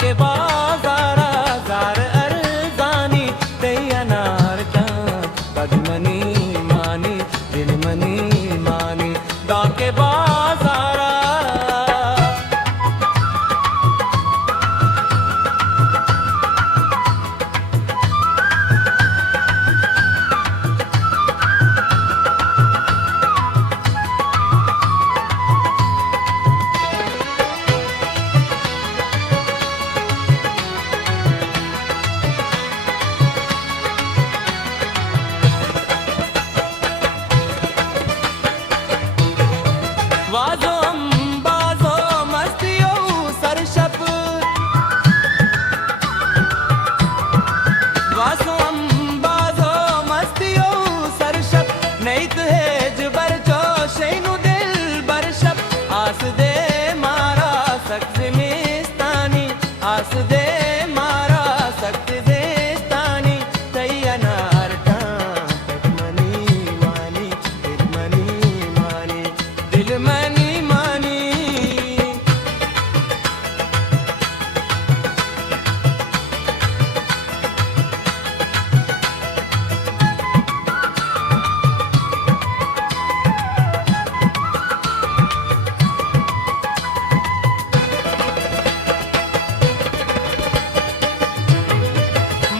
दाके बाजारा जार अरजानी तैयनार का पगमनी मानी दिलमनी मानी दाके बाजारा वाजो अंबाजो मस्तियो सरशप वाजो अंबाजो मस्तियो सरशप नैत है जबर जो शैनु दिल बरशप आस दे मारा सख्त मिस्तानी आस दे मारा सख्त देस्तानी तैयनार का दिलमनी मानी दिलमनी मानी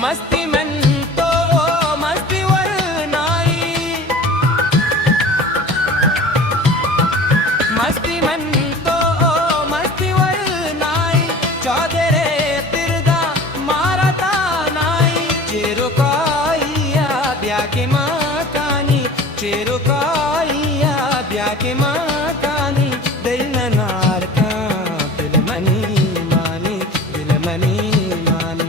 मस्ती मन तो मस्ती वरनाई मस्ती मन तो मस्ती वरनाई चौधरे तिरदा मारता नाई चिरुकाइया ब्या के मकानी चिरुकाइया ब्या के मकानी दिल नार का दिलमनी मानी दिलमनी मानी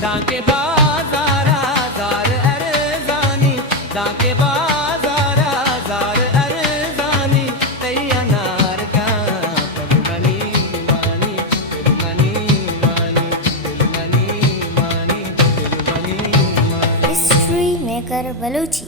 दाके बाजारा जार अरजानी दाके बाजारा जार अरजानी तैयनार का पगमनी मानी दिलमनी मानी दिलमनी मानी दिलमनी मानी हिस्ट्री मेकर बलूची।